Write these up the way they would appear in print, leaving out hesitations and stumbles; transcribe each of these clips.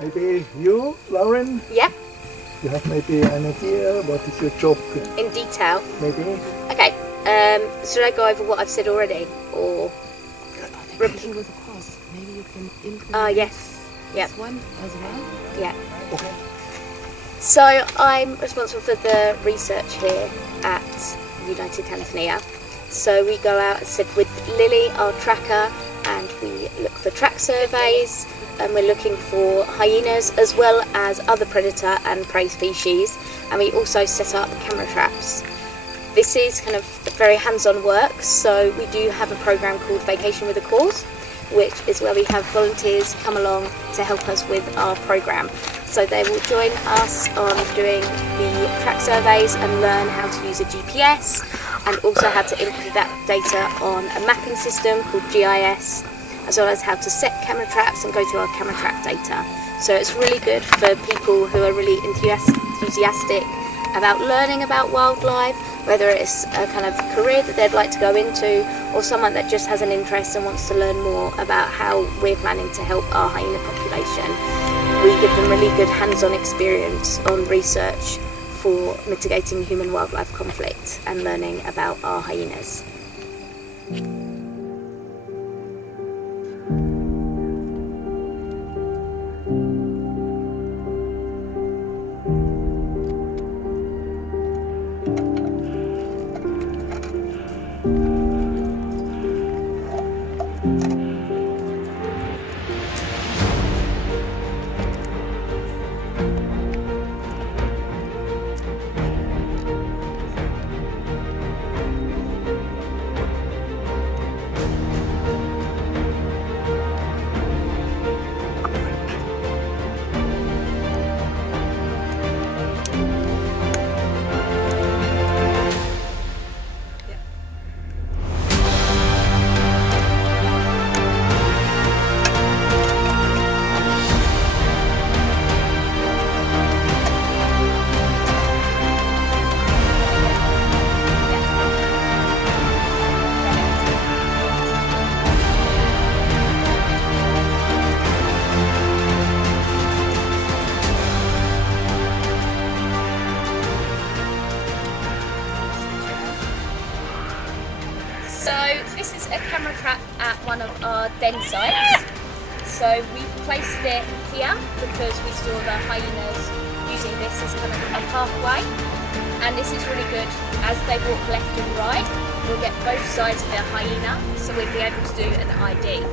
Maybe you, Lauren? Yeah. You have maybe an idea what is your job? In detail? Maybe. Okay. Should I go over what I've said already, or? Repeating with a pause. Maybe you can implement yes. Yep. this one as well. Yeah. Okay. So I'm responsible for the research here at United Tanzania. So we go out, as I said, with Lily, our tracker, and we look for track surveys, and we're looking for hyenas as well as other predator and prey species, and we also set up camera traps. This is kind of very hands-on work, so we do have a program called Vacation with a Cause, which is where we have volunteers come along to help us with our program. So they will join us on doing the track surveys and learn how to use a GPS, and also how to input that data on a mapping system called GIS, as well as how to set camera traps and go through our camera trap data. So it's really good for people who are really enthusiastic about learning about wildlife, whether it's a kind of career that they'd like to go into, or someone that just has an interest and wants to learn more about how we're planning to help our hyena population. We give them really good hands-on experience on research for mitigating human-wildlife conflict and learning about our hyenas. This is a camera trap at one of our den sites. So we've placed it here because we saw the hyenas using this as kind of a pathway, and this is really good as they walk left and right. We'll get both sides of their hyena, so we'll be able to do an ID.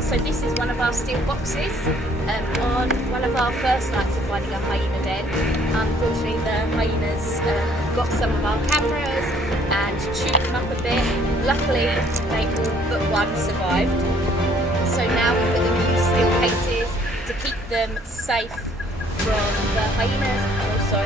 So this is one of our steel boxes. On one of our first nights of finding a hyena den, unfortunately the hyenas got some of our cameras and chewed them up a bit. Luckily they all but one survived. So now we put them in these steel cases to keep them safe from the hyenas, and also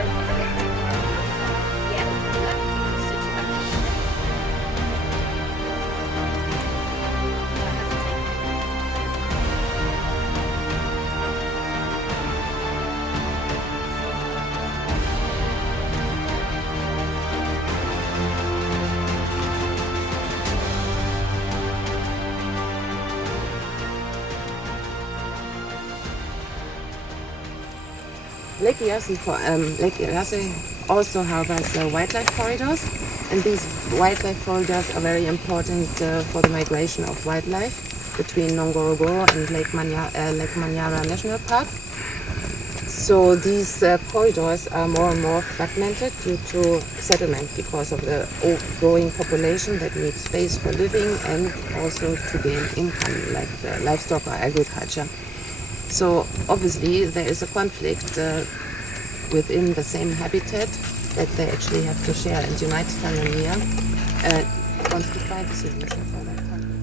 Lake Eyasi also harbors wildlife corridors, and these wildlife corridors are very important for the migration of wildlife between Ngorongoro and Lake Manyara National Park. So these corridors are more and more fragmented due to settlement because of the growing population that needs space for living and also to gain income, like livestock or agriculture. So obviously there is a conflict within the same habitat that they actually have to share, and United Tanzania wants to find a solution for that conflict.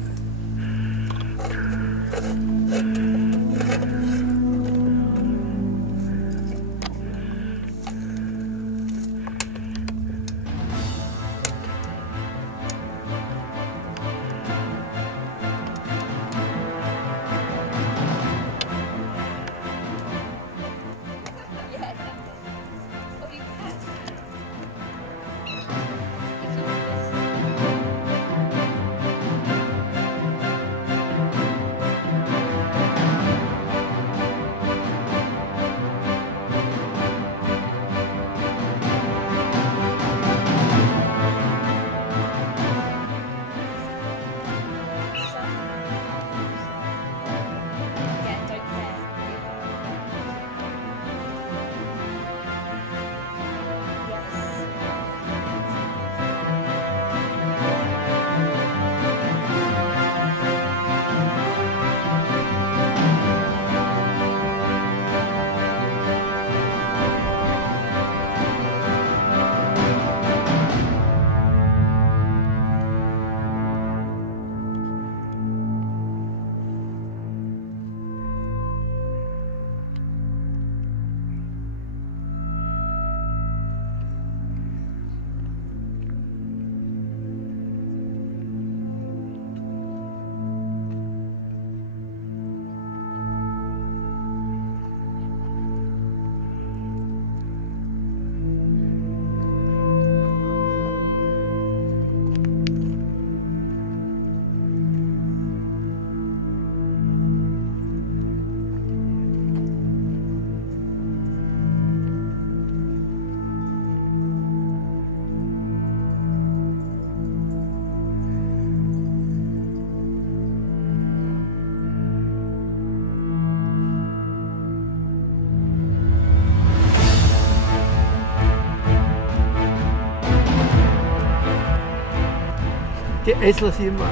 Die Esel sind weg.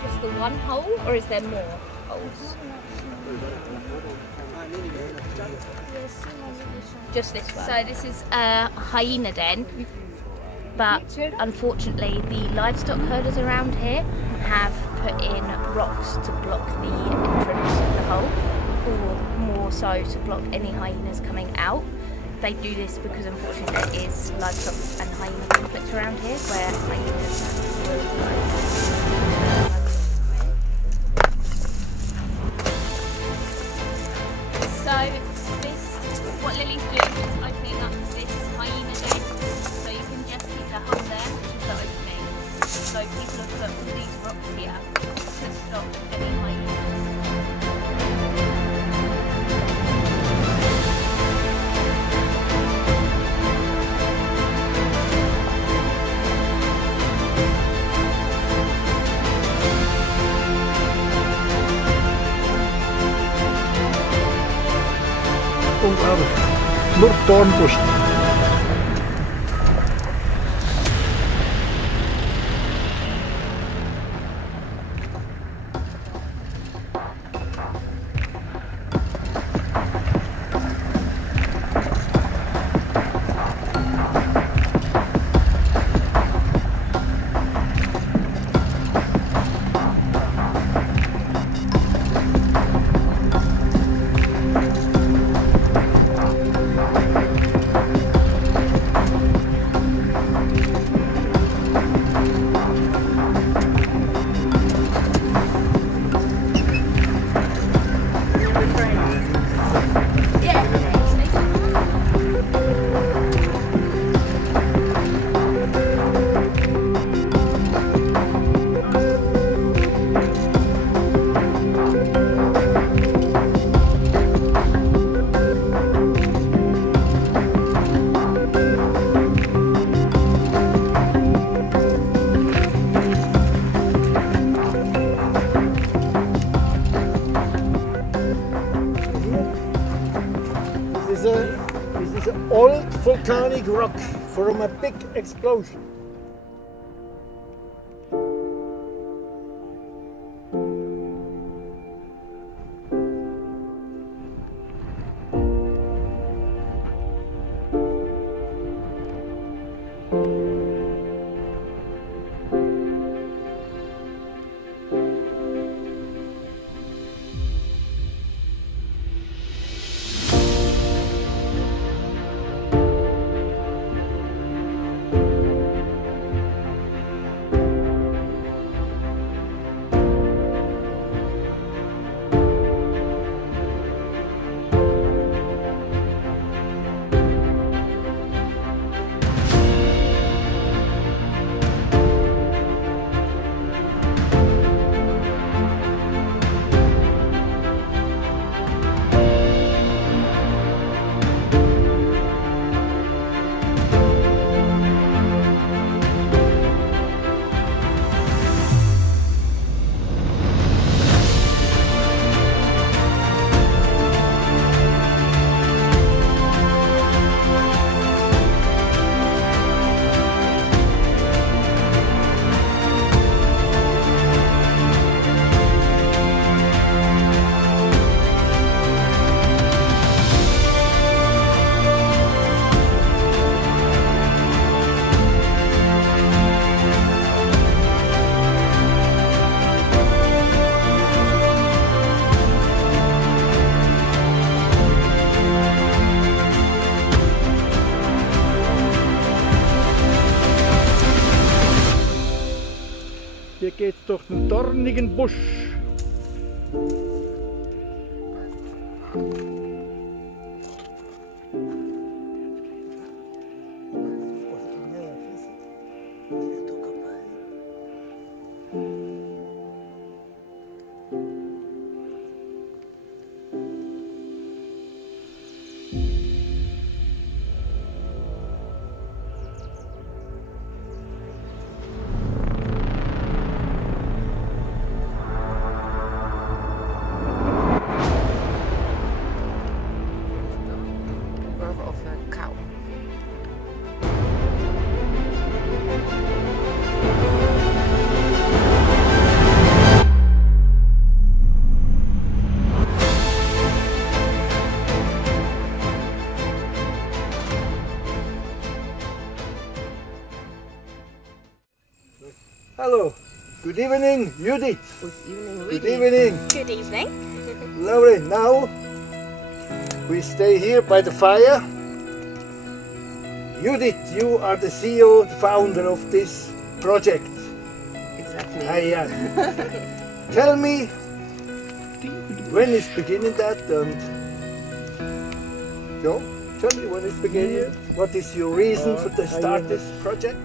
Just the one hole, or is there more holes? Just this one. So this is a hyena den, but unfortunately the livestock herders around here have put in rocks to block the entrance of the hole, or more so to block any hyenas coming out. They do this because unfortunately there is livestock and hyena conflict around here where hyenas will what Lily's doing is opening up this hyena den, so you can just see the hole there, which is the opening. So people have put all these rocks here to stop any hyenas. Unglaublich. Nur Dornbusch. This is an old volcanic rock from a big explosion. Hier geht's durch den dornigen Busch. Hello. Good evening, Judith. Good evening, Good evening. Good evening. Lovely. Now we stay here by the fire. Judith, you are the CEO, the founder of this project. Exactly. Hyänen. Tell me when is beginning that and tell me when it's beginning. What is your reason for to start this project?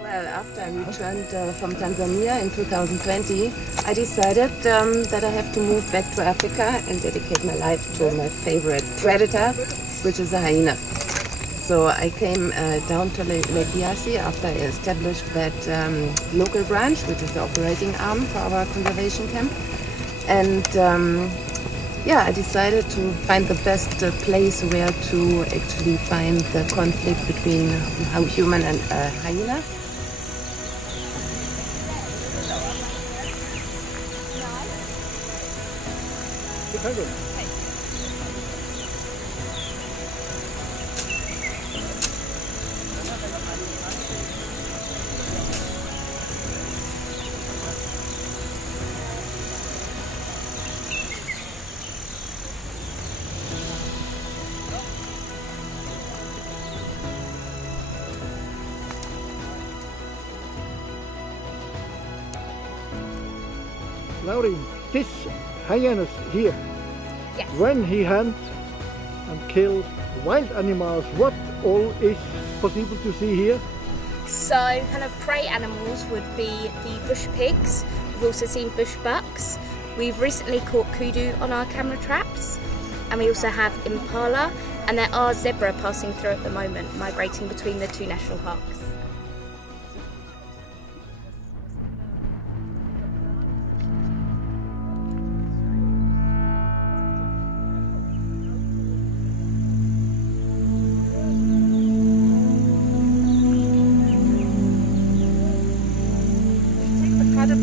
Well, after I returned from Tanzania in 2020, I decided that I have to move back to Africa and dedicate my life to my favorite predator, which is a hyena. So I came down to Lake Yasi after I established that local branch, which is the operating arm for our conservation camp. And yeah, I decided to find the best place where to actually find the conflict between human and hyena. Lauren, this hyenas here, Yes. when he hunts and kills wild animals, what all is possible to see here? So kind of prey animals would be the bush pigs. We've also seen bush bucks. We've recently caught kudu on our camera traps, and we also have impala, and there are zebra passing through at the moment, migrating between the two national parks.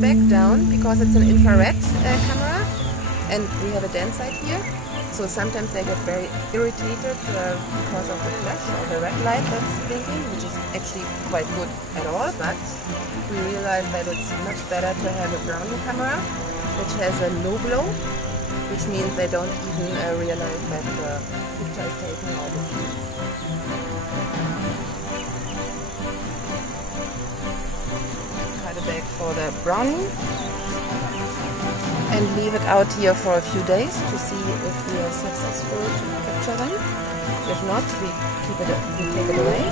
Back down because it's an infrared camera and we have a den site here, so sometimes they get very irritated because of the flash or the red light that's blinking, which is actually quite good at all, but we realized that it's much better to have a brownie camera which has a low glow, which means they don't even realize that the picture is taken out of the bag for the brownie and leave it out here for a few days to see if we are successful to capture them. If not, we take it away.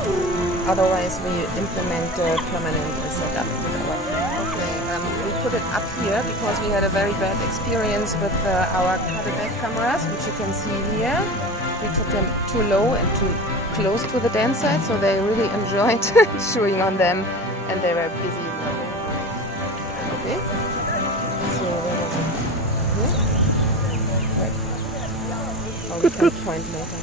Otherwise, we implement a permanent setup. Okay, we put it up here because we had a very bad experience with our cut-back cameras, which you can see here. We took them too low and too close to the den site, so they really enjoyed chewing on them, and they were busy. Okay, so where was it? Here? Right. Oh, we can point later.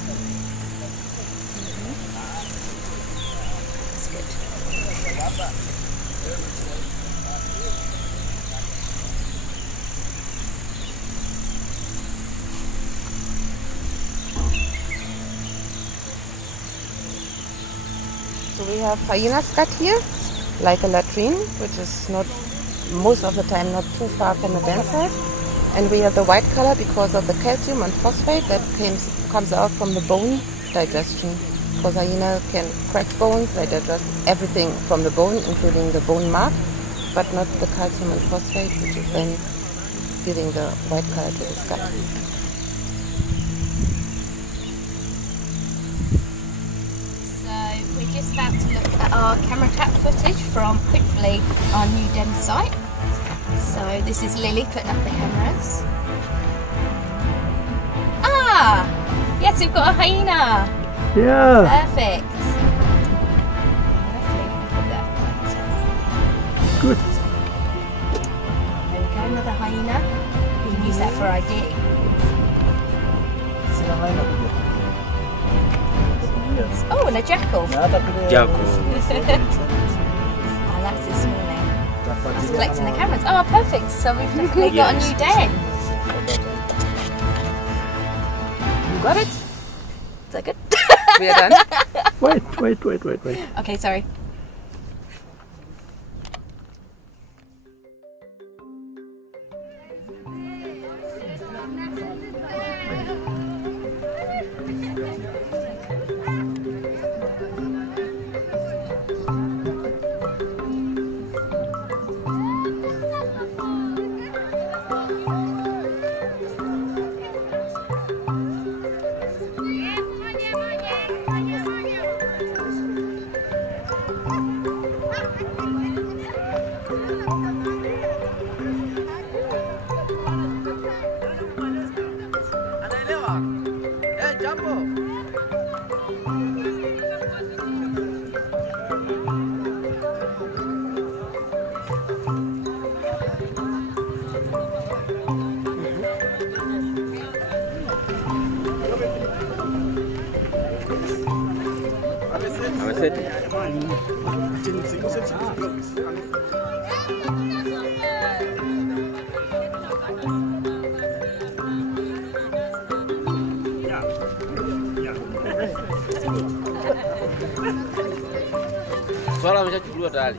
That's good. So we have hyena scat here, like a latrine, which is not most of the time not too far from the den site, and we have the white color because of the calcium and phosphate that comes out from the bone digestion. Because hyena can crack bones, they digest everything from the bone, including the bone mark, but not the calcium and phosphate, which is then giving the white color to the scat. We're just about to look at our camera trap footage from, hopefully, our new den site. So this is Lily putting up the cameras. Ah! Yes, we've got a hyena! Yeah! Perfect! Good! There we go, another hyena. We can use that for ID. Oh, and a jackal. Jackal. Ah, that's this morning. That's collecting the cameras. Oh, perfect. So we've definitely got a new den. You got it? Is that good? We are done. Wait. Okay, sorry. wameseti. Swala ameshachukuliwa tayari.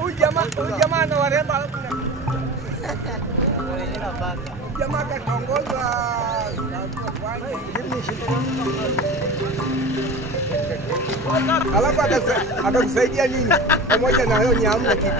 Huyu jamaa na waremba. Jamaa kaongozwa alafu atakusaidia nini? Pamoja na leo ni hamna kitu.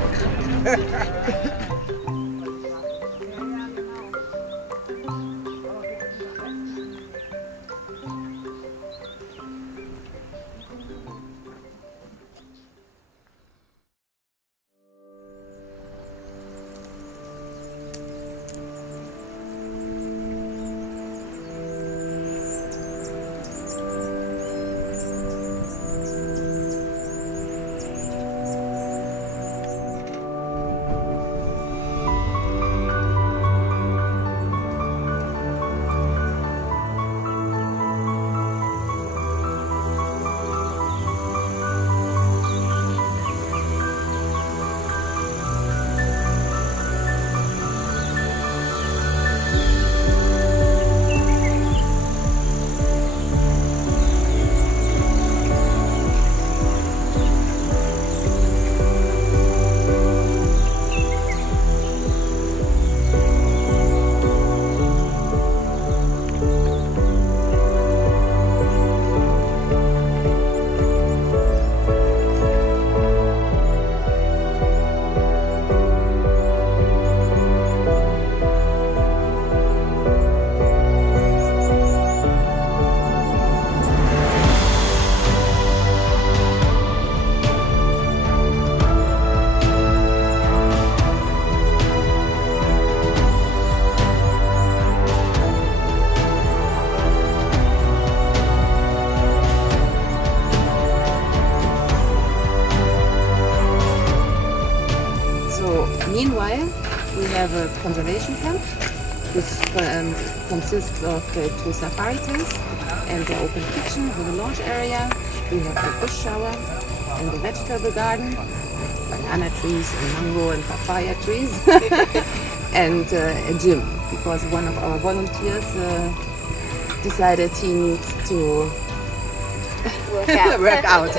Meanwhile, we have a conservation camp, which consists of 2 safari tents and the open kitchen with a lounge area. We have the bush shower and the vegetable garden, banana trees and mango and papaya trees, and a gym, because one of our volunteers decided he needs to work out.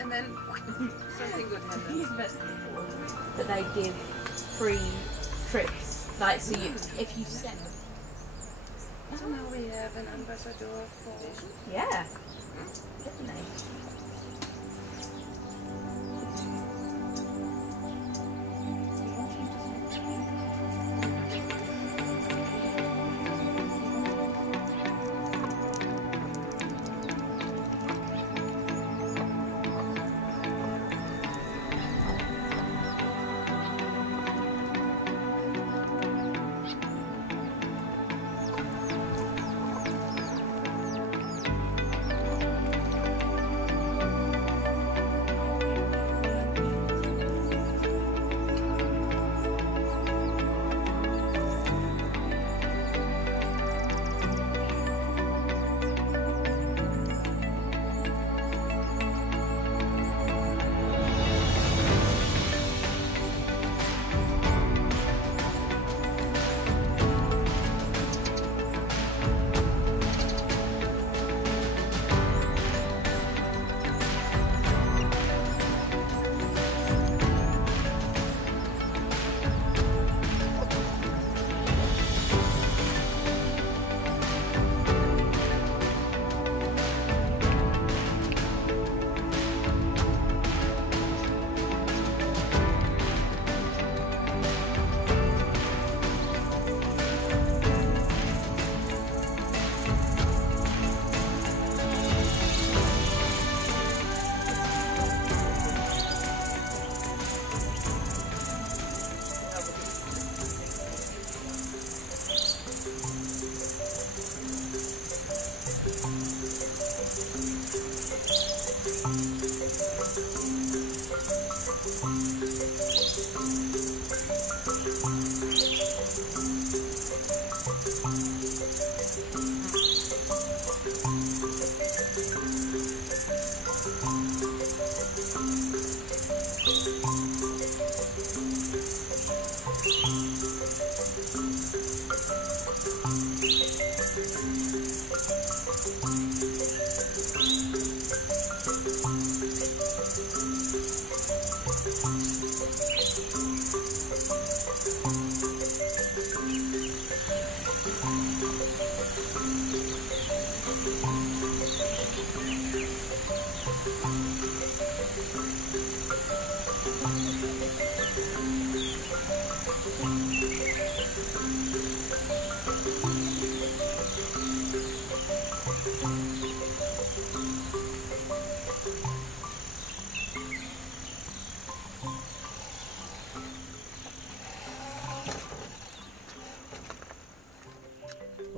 And then something good happens. But they give free trips, like so you, if you send. So now we have an ambassador for. Yeah, definitely.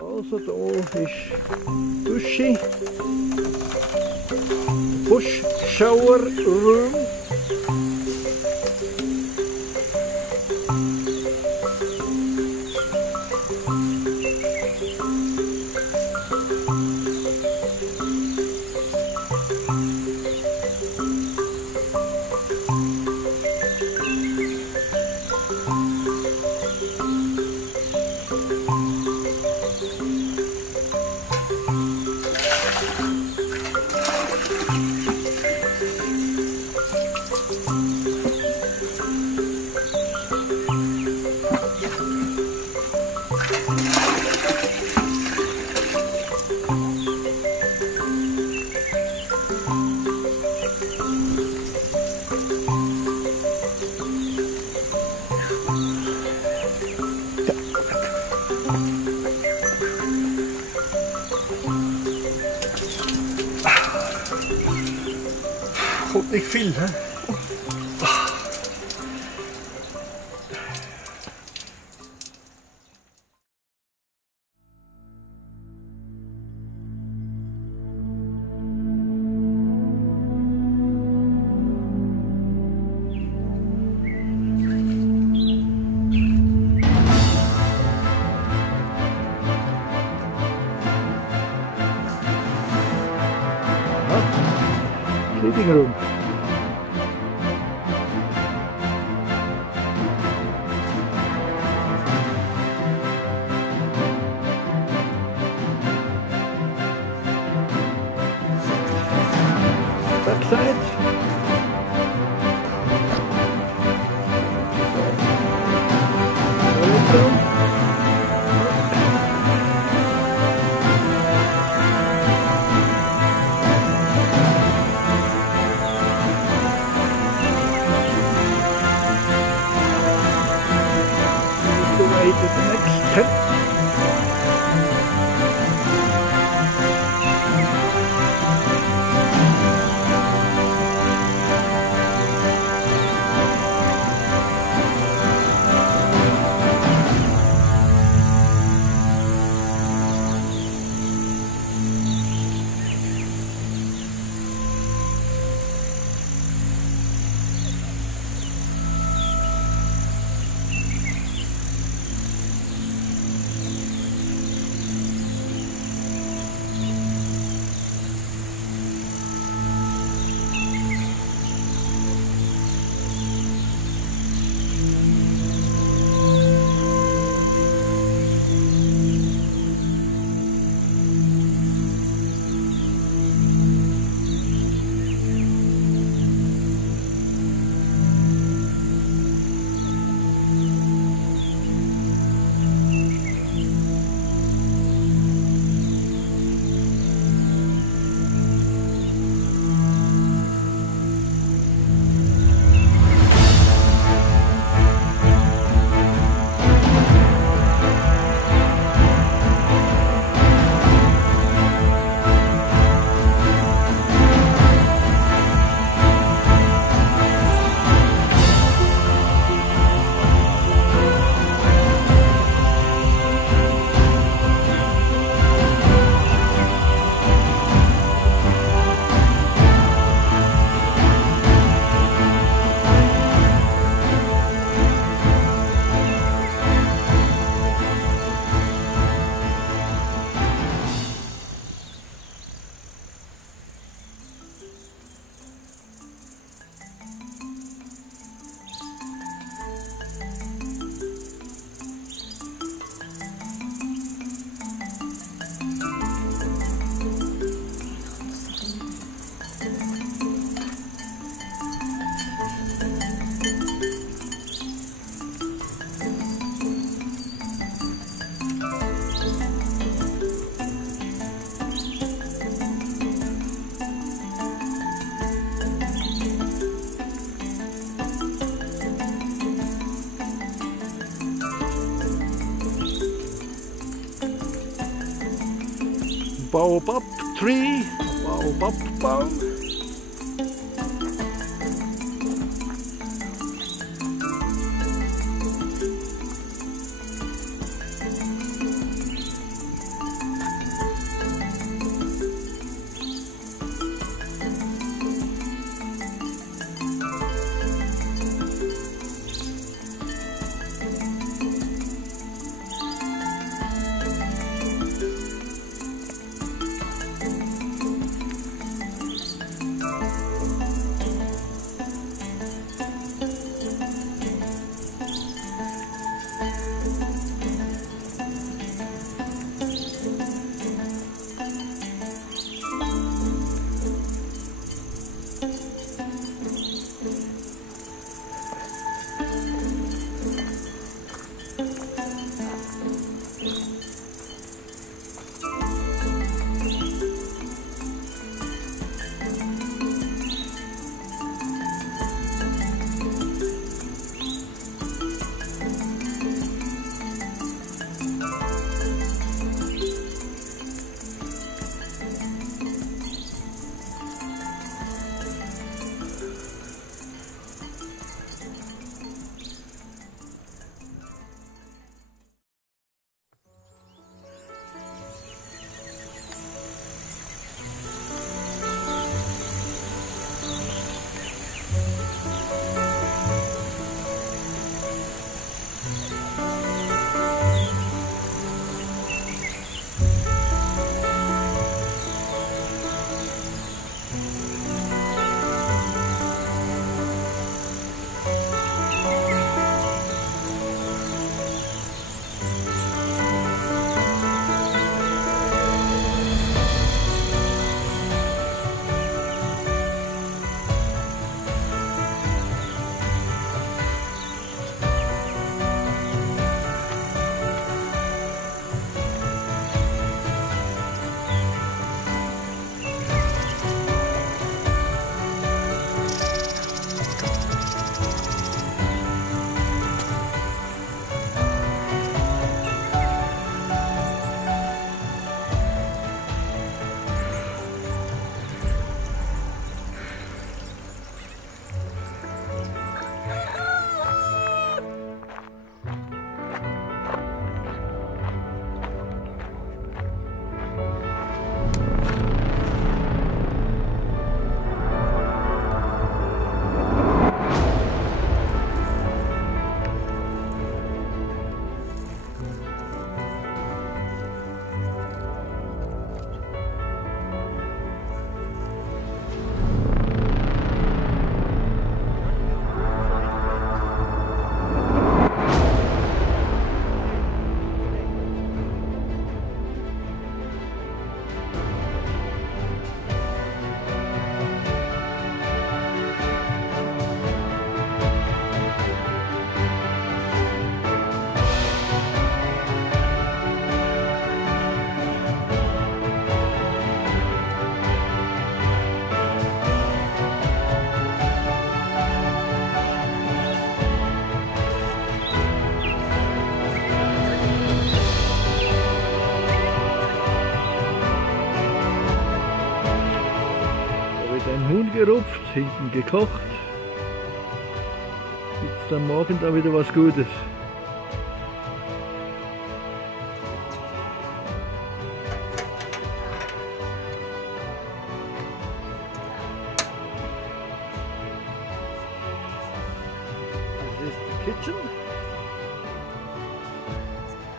Also da ist die Dusche, Bush Shower Room. Kommt nicht viel, hä? Sleeping room. Backside. Toilet room. To the next tent. baobab tree, baobab baum. Huhn gerupft, hinten gekocht. Gibt's dann morgen da wieder was Gutes. Das ist die Kitchen.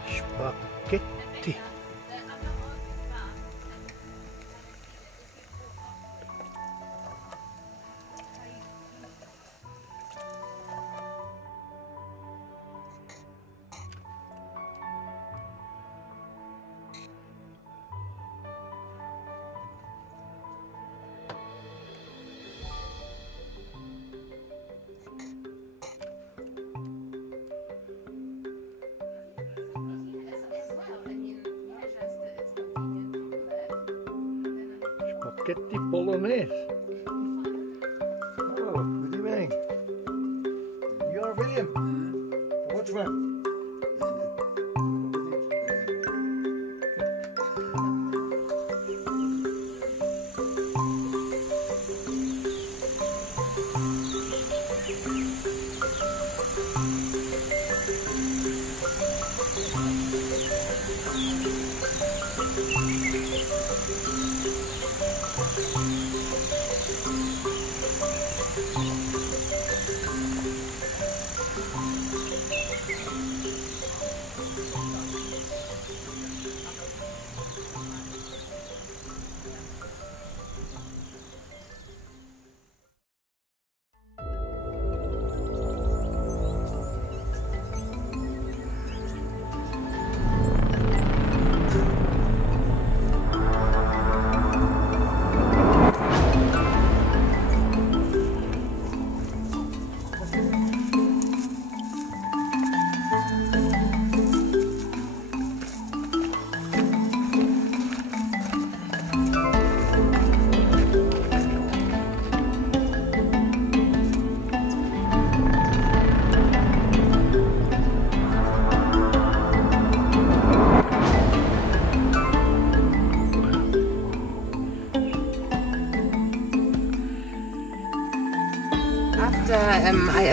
Spaghetti. Spaghetti Bolognese. Oh, good evening. You are William, the watchman.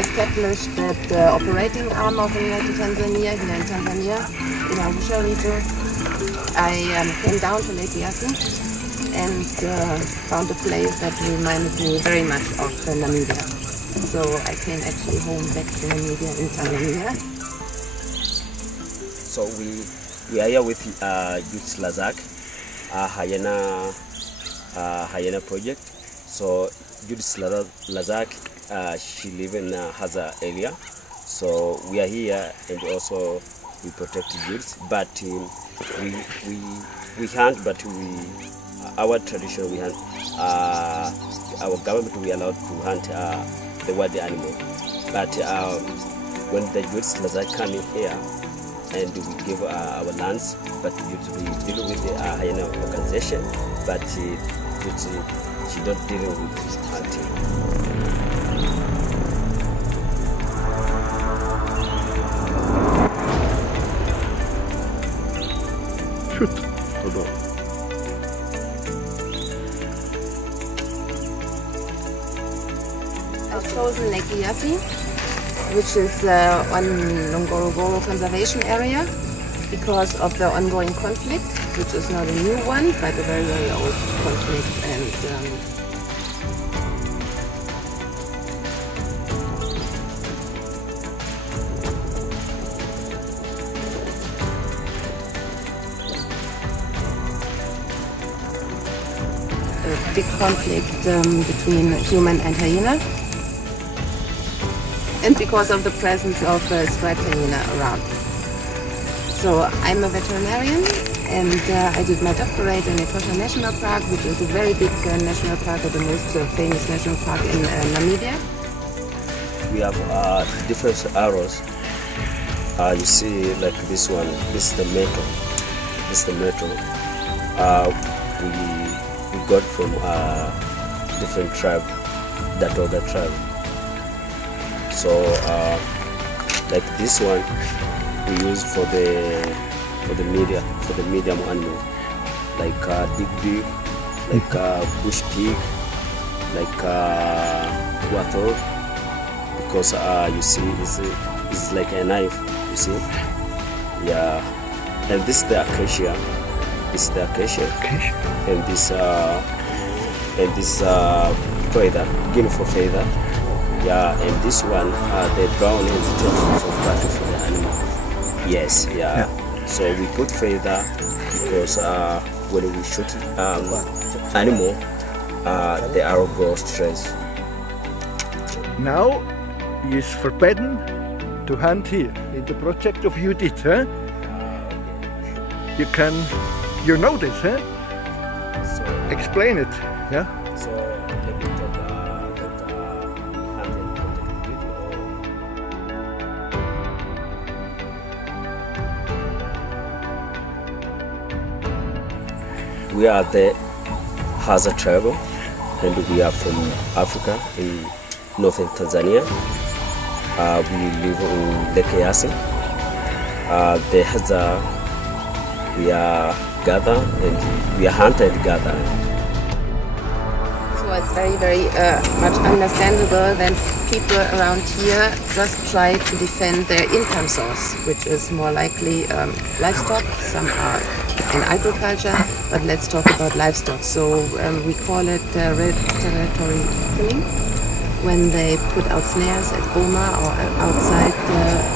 established the operating arm of United Tanzania here in Tanzania, in Arusha region. I came down to Lake Eyasi and found a place that reminded me very much of Namibia. So I came actually home back to Namibia in Tanzania. So we are here with Judith Lazak, Hyänen-Projekt. So Judith Lazak, she lives in Haza area. So we are here and also we protect Judith, but we hunt, but our tradition we hunt. Our government we allowed to hunt the wild animal, but when the Judith Lazak come in here and we give our lands, but we deal with the hyena organization, but she don't deal with hunting. I've chosen Lake Eyasi, which is on Ngorongoro conservation area, because of the ongoing conflict, which is not a new one, but a very, very old conflict. And a big conflict between human and hyena. And because of the presence of striped hyena around. So I'm a veterinarian, and I did my doctorate in Etosha National Park, which is a very big national park, or the most famous national park in Namibia. We have different arrows. You see, like this one. This is the metal. This is the metal. We got from different tribe, that other tribe. So, like this one, we use for the medium animal, like dig, like bush pig, like warthog, because you see, it's like a knife. You see, yeah. And this is the acacia. This is the acacia, and this feather, guinea for feather. Yeah, and this one, the brown is the for battle for the animal. Yes, yeah. So we put feather because when we shoot animal, the arrow goes straight. Now he is forbidden to hunt here in the project of Judith. Huh? You know this, huh? So, explain it. Yeah. So let me talk about hunting protected. We are the Haza tribe, and we are from Africa in northern Tanzania. We live in Lake Eyasi. The Haza, we are gather and we are hunted gather. so it's very, very much understandable that people around here just try to defend their income source, which is more likely livestock. Some are in agriculture, but let's talk about livestock. So we call it territory killing, when they put out snares at Boma or outside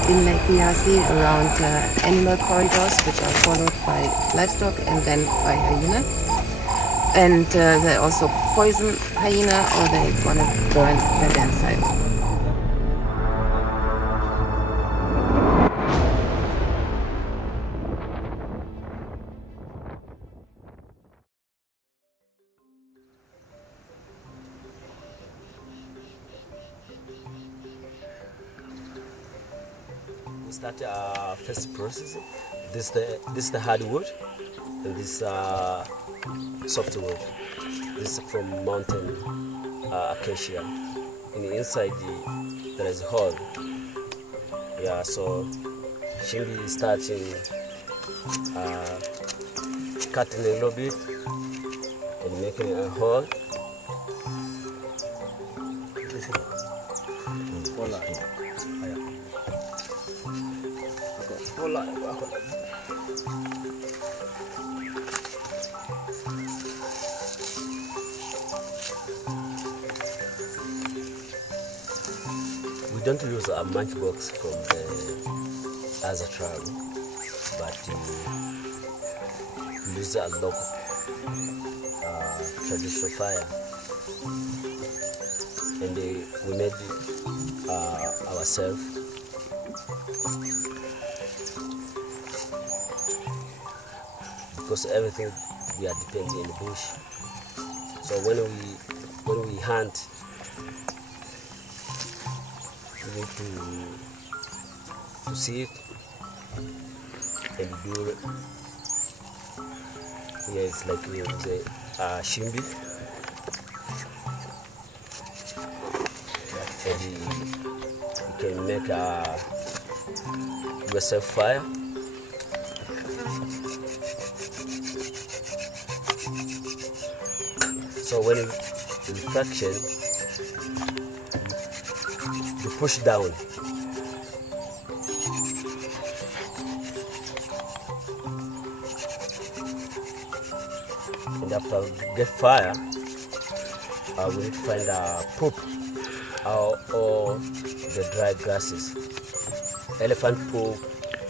in Lake Eyasi around animal corridors, which are followed by livestock and then by hyena. And they also poison hyena, or they want to burn their den site. We start first processing. This is the hardwood, and this softwood. This is from mountain acacia. And inside there is a hole. Yeah, so she'll be starting cutting a little bit and making a hole. We don't use a matchbox from the other tribe, but we use a local traditional fire, and we made it ourselves. Because everything we are depending in the bush. So when we hunt, we need to see it and do it. Yeah, it's like we say shimbi, and you can make yourself fire. So when you fraction, you push down. And after we get fire, we need to find a poop or the dry grasses. Elephant poop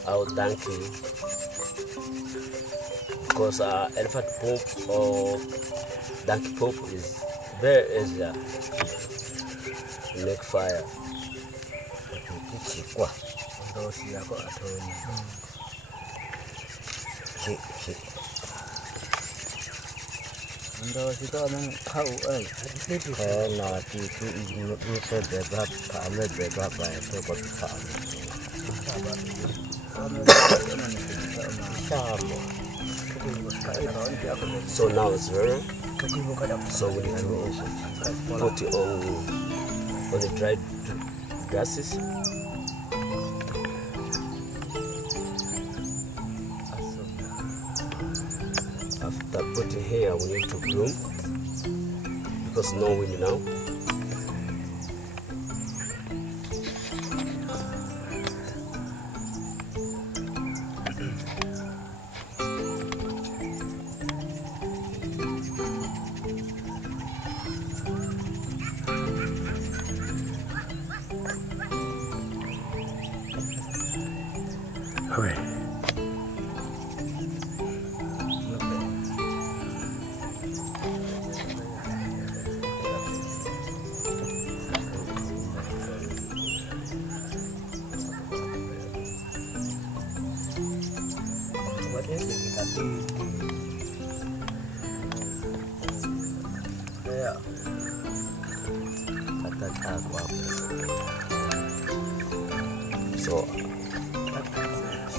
or donkey. Because elephant poop or donkey poop is very easy to make fire. So now it's ready. So we need to put it on the dried grasses. After putting here, we need to bloom because no wind now.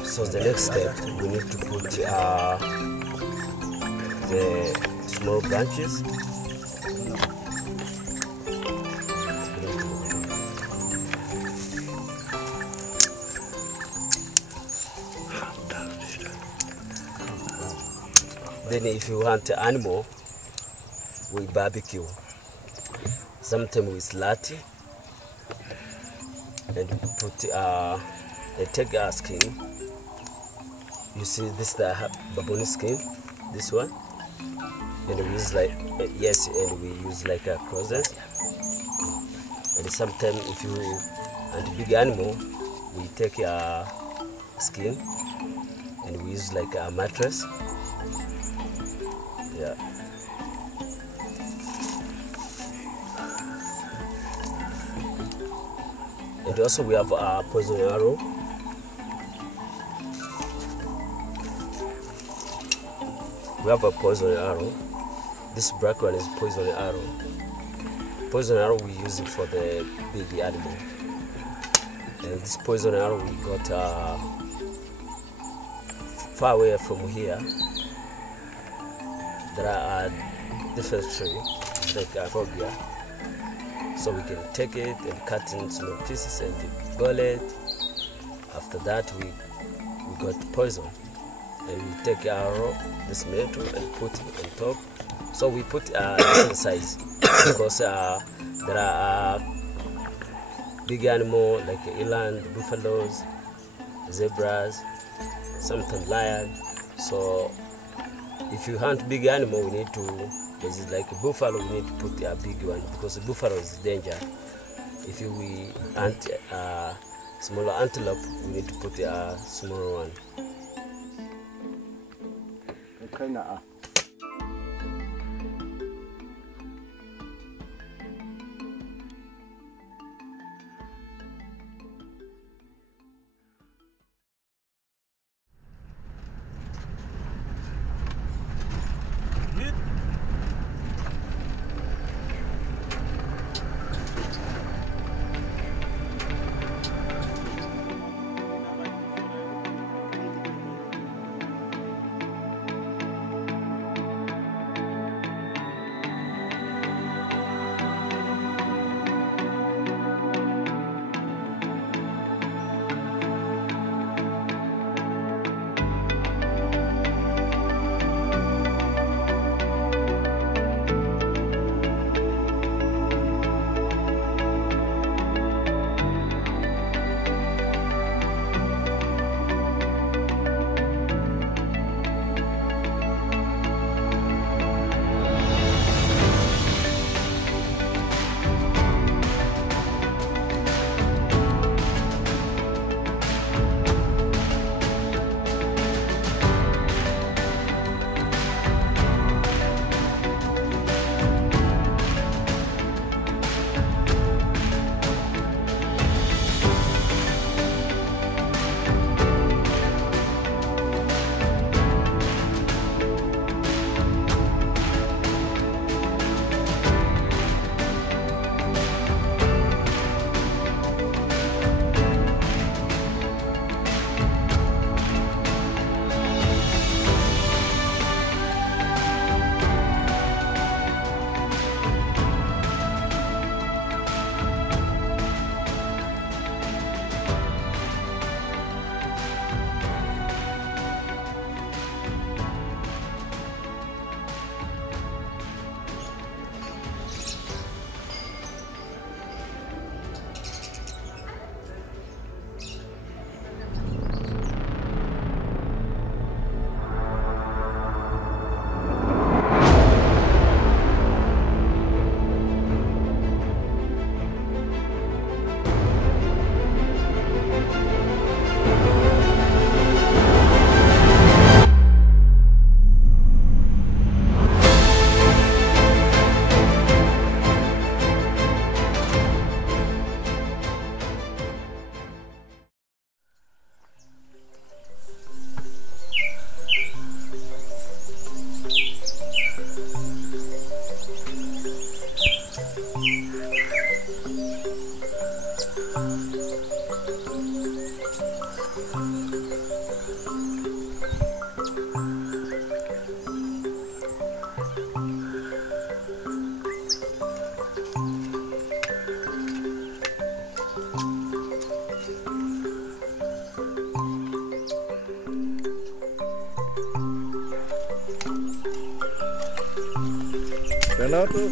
So the next step, we need to put the small branches. Then if you want an animal, we barbecue. Sometimes with lati, and we put a tiger skin. You see this the baboon skin, this one, and we use like and we use like a crosses. And sometimes if you want a big animal, we take a skin and we use like a mattress. Yeah. And also we have a poison arrow. We have a poison arrow. This black one is poison arrow. Poison arrow we use it for the big animal. And this poison arrow we got far away from here. There are different trees like phobia. So we can take it and cut in small pieces and boil it. After that we got poison. And we take arrow, this metal, and put it on top. So we put different size because there are big animal like eland, buffaloes, zebras, sometimes lion. So if you hunt big animal, we need to, this is like a buffalo, we need to put a big one because the buffalo is danger. If we hunt smaller antelope, we need to put a smaller one. Renato?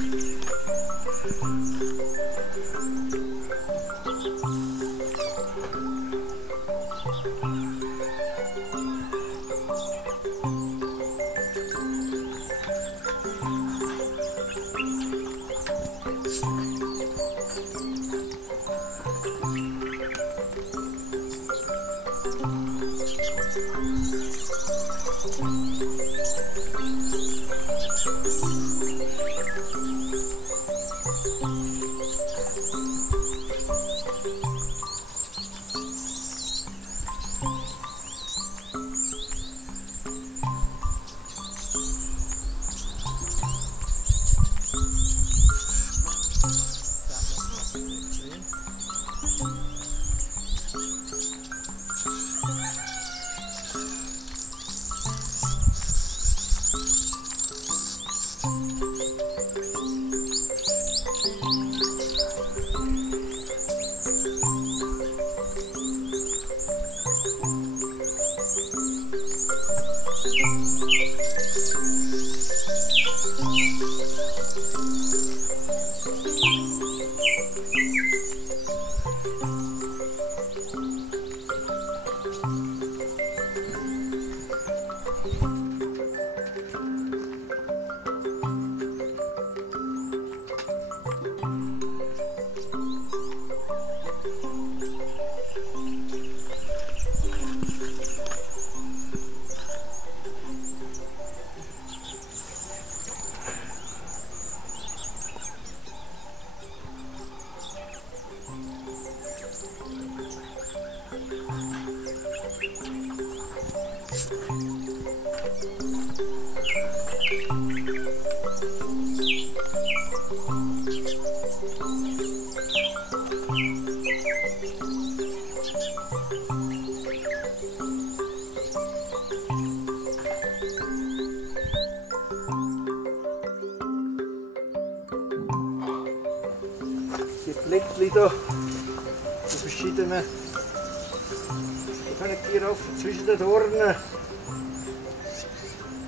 Die Blättchen hier, die verschiedenen, können die auf zwischen den Dornen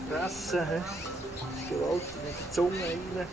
fressen, das ist gewaltig, in die Zunge rein.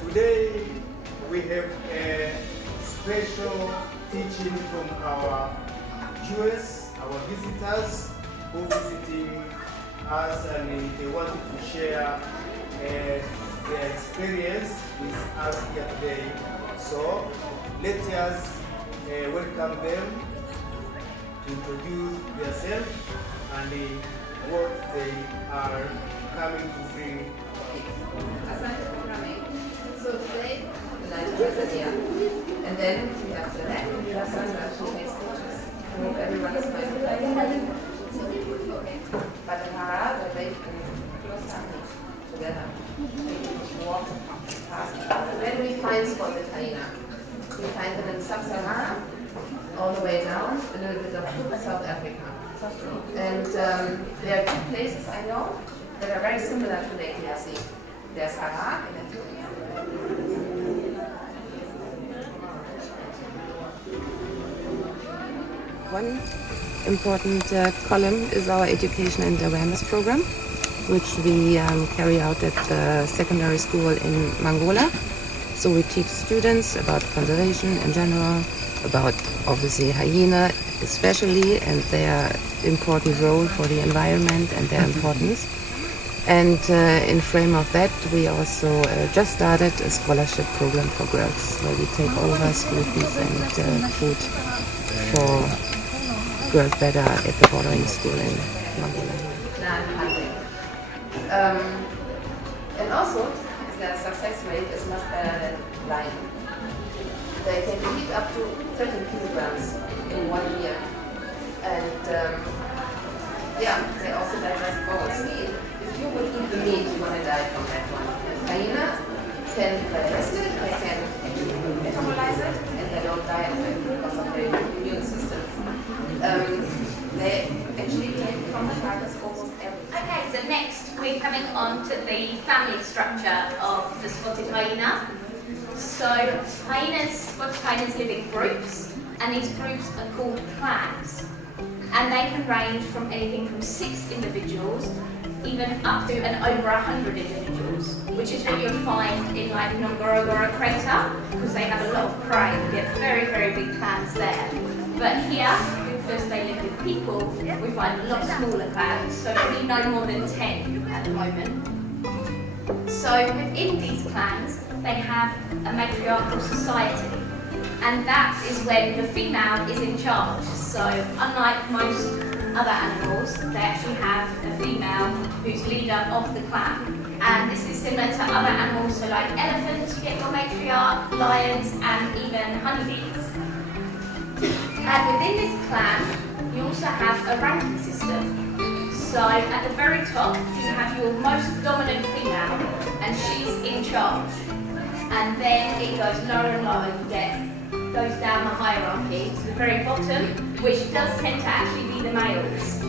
Today we have a special teaching from our viewers, our visitors who visiting us, and they wanted to share their experience with us here today. So let us welcome them to introduce themselves and what they are coming to bring. So today, the night is here, and then we have the neck, and we have some who makes pictures. I hope everyone is going to like it. Okay. But in Hara, they wait close together. We walk past each other. Where do we find spotted hyena? We find them in Sub-Sahara, all the way down, a little bit of South Africa. And there are two places I know that are very similar to Lake Yazzie. There's Hara in Ethiopia. One important column is our education and awareness program, which we carry out at the secondary school in Mangola. So we teach students about conservation in general, about obviously hyena especially, and their important role for the environment and their importance. And in frame of that, we also just started a scholarship program for girls, where we take over smoothies and food for girls that are at the bordering school in Mangola. And also, their success rate is much better than lion. They can eat up to 13 kilograms in 1 year. And yeah, they also digest bones. If you would eat the meat, you want to die from that one. Hyena can digest it, they can actually metabolize it, and they don't die because of their immune system. They actually take from the carcass almost everything. Okay, so next we're coming on to the family structure of the spotted hyena. So spotted hyenas live in groups, and these groups are called clans. And they can range from anything from 6 individuals even up to and over 100 individuals, which is what you'll find in like Ngorongoro crater, because they have a lot of prey. You get very, very big clans there. But here, because they live with people, we find a lot smaller clans, so probably no more than 10 at the moment. So within these clans, they have a matriarchal society. and that is when the female is in charge. So unlike most other animals, they actually have a female who's leader of the clan. And this is similar to other animals, so like elephants, you get your matriarch, lions, and even honeybees. And within this clan, you also have a ranking system. So at the very top, you have your most dominant female, and she's in charge. And then it goes lower and lower, goes down the hierarchy to the very bottom, which does tend to actually be the males.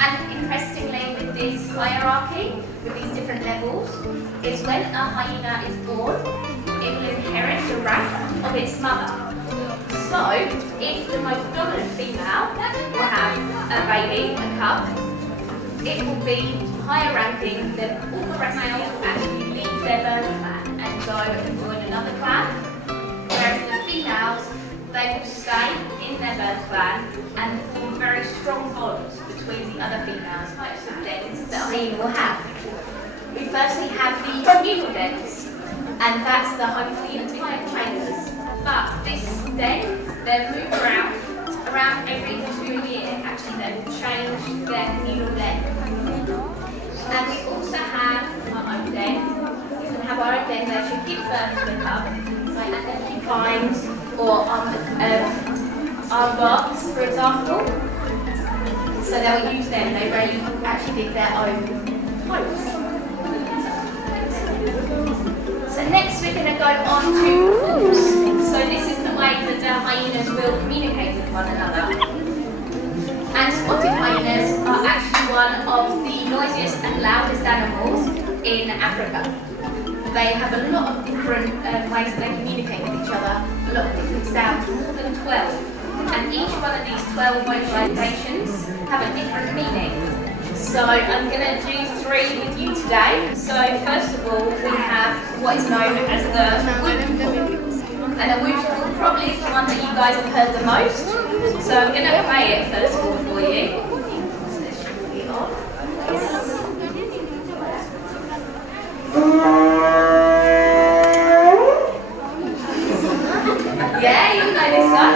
And interestingly, with this hierarchy, with these different levels, is when a hyena is born, it will inherit the rank of its mother. So, if the most dominant female will have a baby, a cub, it will be higher ranking than all the rest males will actually leave their birth clan and go and join another clan. Whereas the females, they will stay in their birth clan and form very strong bonds between the other females, types of dens that a hyena will have. We firstly have the communal dens, and that's the home for the entire chambers. But this den, they move around every 2 years. Actually, they will change their communal den. And we also have our own den. We can have our own den where she gives birth to the cub, like porcupines or argots, for example. So they'll use them. They really actually dig their own homes. So next we're going to go on to calls. So this is the way that the hyenas will communicate with one another. And spotted hyenas are actually one of the noisiest and loudest animals in Africa. They have a lot of different ways that they communicate with each other, a lot of different sounds, more than 12. And each one of these 12 vocalizations have a different meaning. So I'm going to do 3 with you today. So first of all, we have what is known as the whoop call. And the whoop call probably is the one that you guys have heard the most. So I'm going to play it first of all for you. So this should be on. Yeah, you know this one.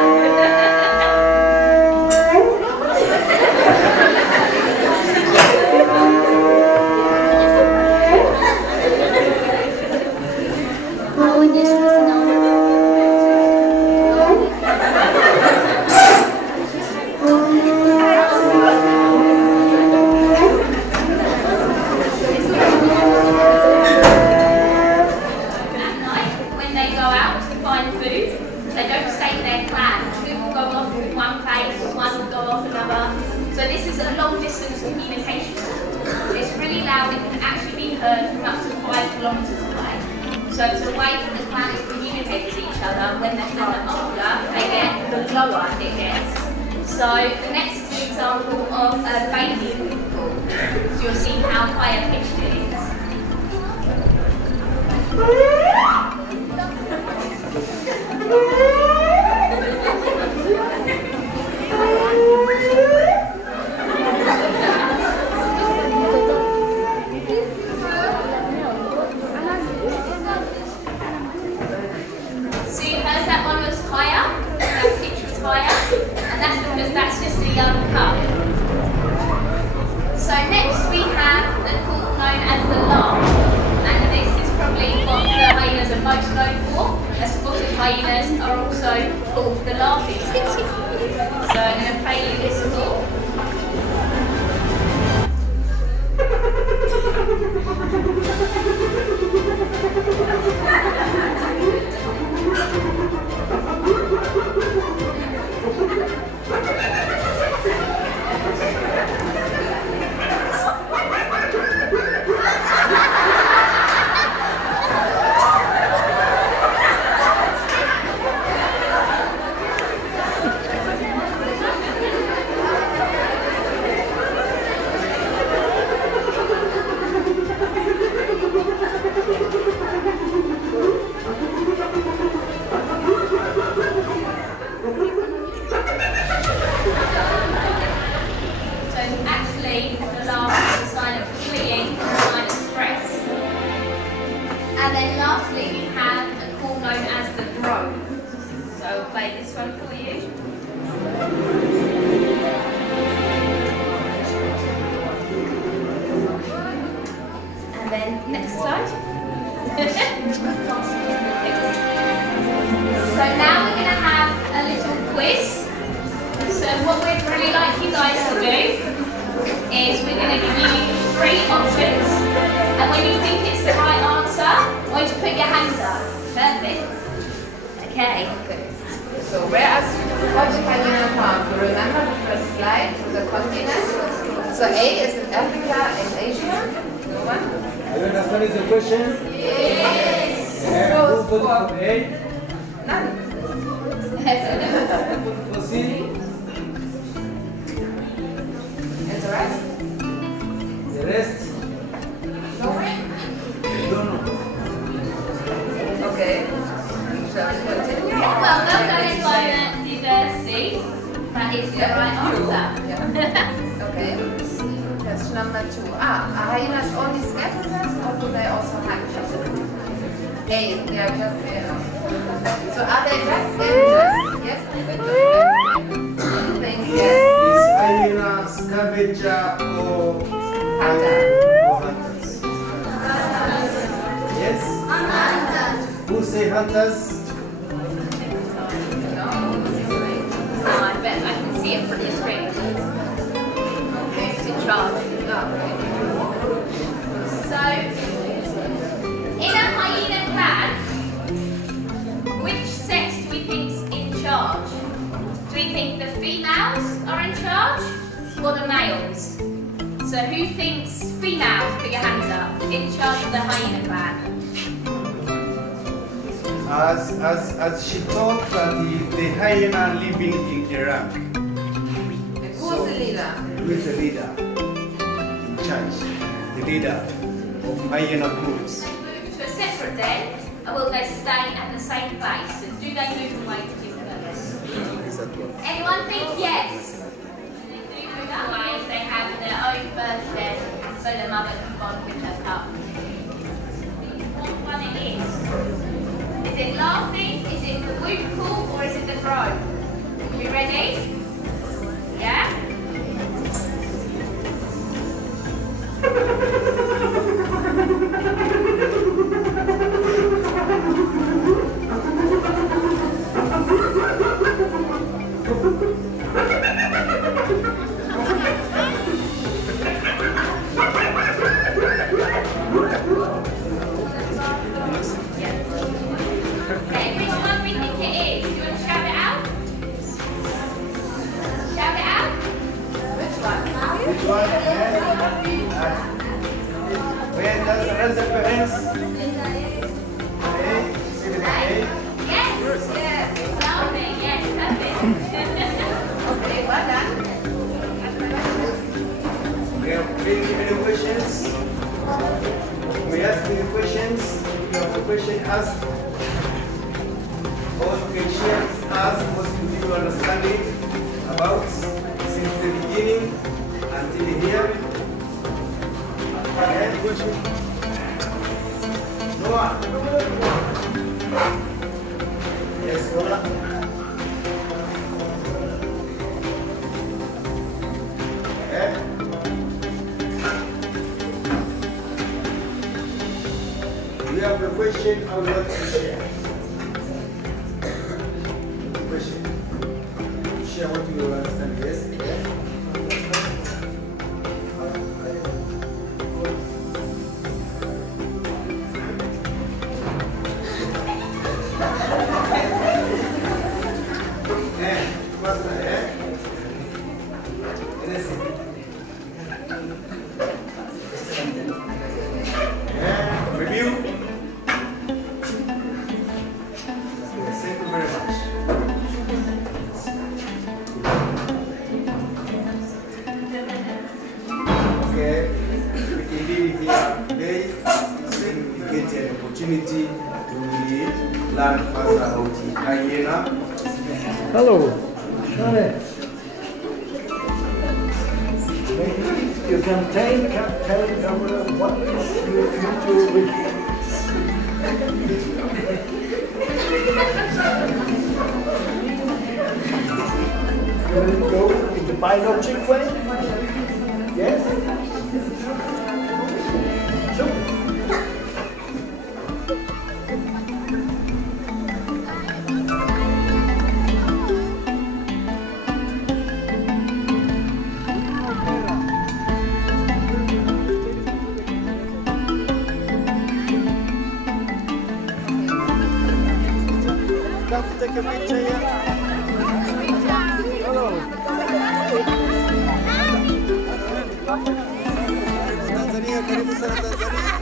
for you. And then next slide. So now we're going to have a little quiz. So what we'd really like you guys to do is we're going to give you 3 options, and when you think it's the right answer, I want you to put your hands up. Perfect. Okay. So where are what Hyänen found? You remember the first slide with the continent? So A is in Africa and Asia. One. You understand the question? Yes. Who voted for A? None. For C? And the rest? The rest? No. I don't know. Okay. Shall we continue? Well, that is one did C. That is the right answer. Yeah. Okay. Question number 2. Are hyenas only scavengers or do they also hunt? A. They are just so are they just scavengers? Yes. Think yes. Is hyena scavenger or Hunter. hunters? Yes? Who say hunters? Oh, I bet I can see it from the screen. Who's in charge? So, in a hyena clan, which sex do we think's in charge? Do we think the females are in charge or the males? So who thinks females, put your hands up, in charge of the hyena clan? As she told that the hyena living in Iraq. Who's the leader? Who is the leader in charge? The leader of hyena groups. Move to a separate den, or will they stay at the same place? And do they move away to different areas? Anyone think yes? They do move away, they have their own birth den, so the mother can bond with her cub. What one it is? Is it laughing, is it the whoop call, or is it the crow? You ready? Yeah? Hello. You can tell Kamera what is your future with. Let it go in the biologic way. Yes? So. Take a picture here. Hello. Tanzania, karibu sana Tanzania.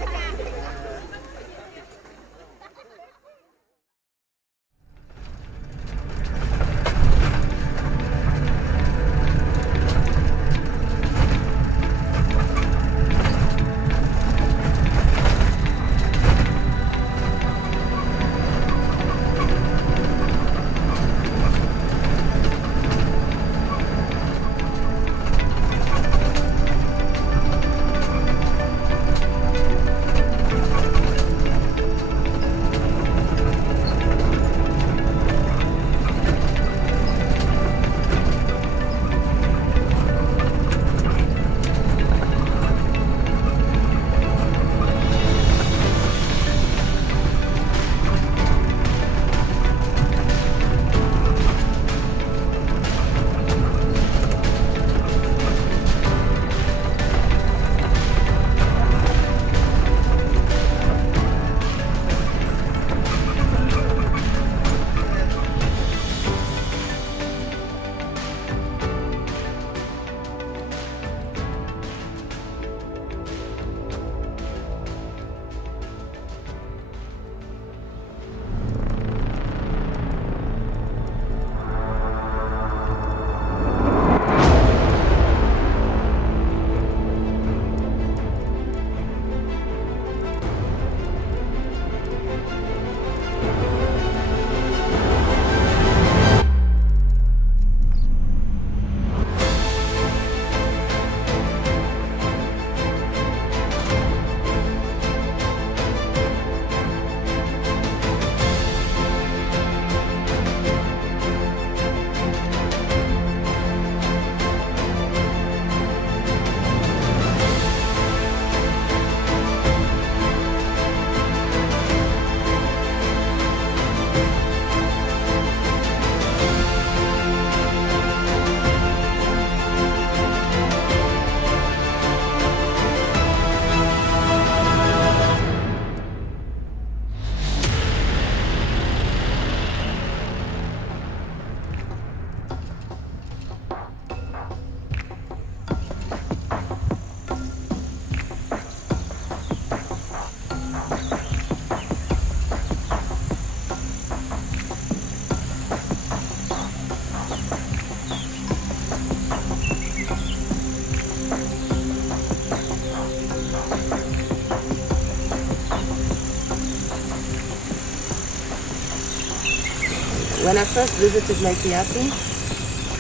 When I first visited Lake Hyänen,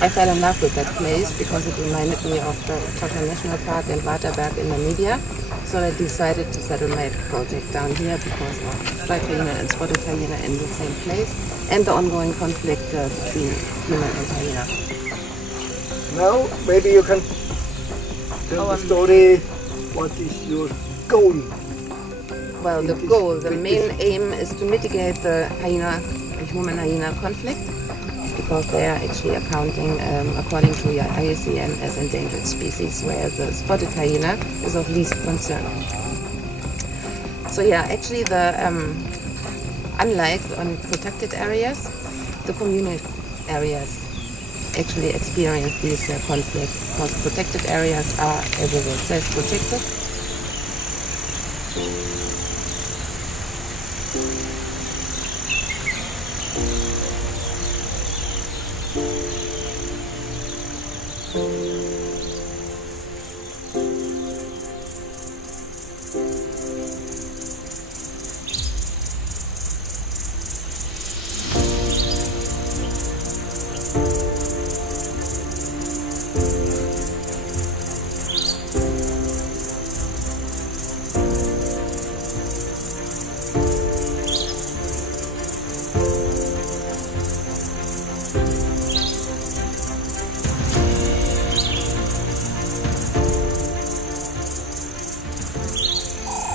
I fell in love with that place because it reminded me of the Total National Park and Waterberg in Namibia. So I decided to settle my project down here because of striped hyena and spotted hyena in the same place and the ongoing conflict between human and hyena. Now, maybe you can tell the story. What is your goal? Well, the goal, the main aim is to mitigate the human-hyena conflict because they are actually accounting, according to the IUCN, as endangered species, where the spotted hyena is of least concern. So yeah, actually unlike on protected areas, the communal areas actually experience these conflicts because protected areas are, as the word says, protected.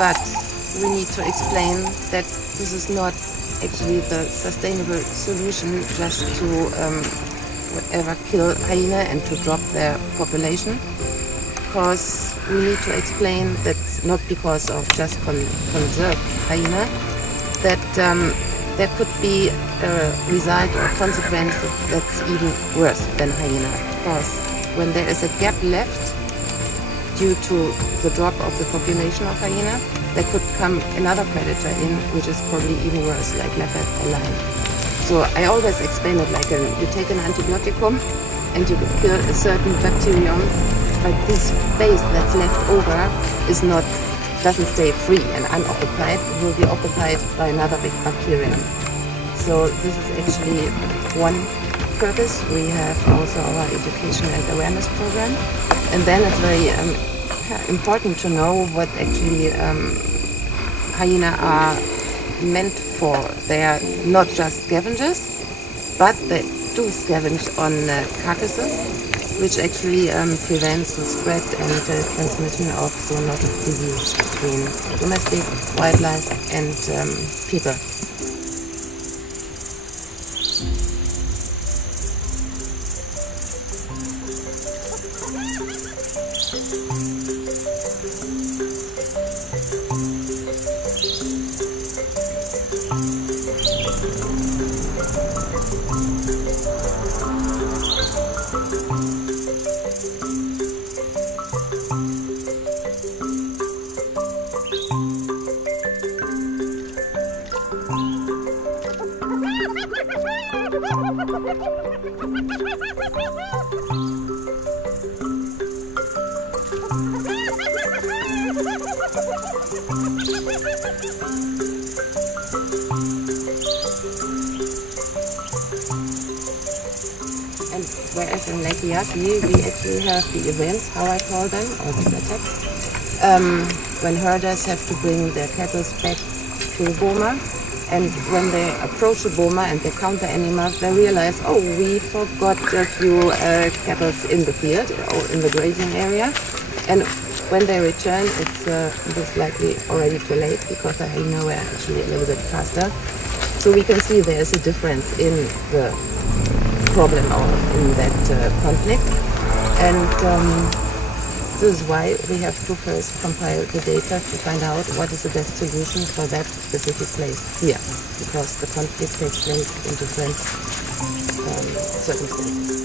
but we need to explain that this is not actually the sustainable solution just to whatever kill hyena and to drop their population, because we need to explain that not because of just conserve hyena, that there could be a result or consequence that's even worse than hyena, because when there is a gap left due to the drop of the population of hyena, there could come another predator in, which is probably even worse, like leopard or lion. So I always explain it like you take an antibioticum and you kill a certain bacterium, but this space that's left over doesn't stay free and unoccupied. It will be occupied by another big bacterium. So this is actually one purpose. We have also our education and awareness program, and then it's very important to know what actually hyena are meant for. They are not just scavengers, but they do scavenge on carcasses, which actually prevents the spread and transmission of zoonotic disease between domestic wildlife and people. And whereas in Lake Yaki, we actually have the events, how I call them, or the attacks, when herders have to bring their cattle back to the boma, and when they approach the boma and they count the animals, they realize, oh, we forgot a few cattle in the field or in the grazing area, and when they return, it's most likely already too late because the hyena were actually a little bit faster. So we can see there's a difference in the problem or in that conflict, and this is why we have to first compile the data to find out what is the best solution for that specific place here, because the conflict takes place in different circumstances.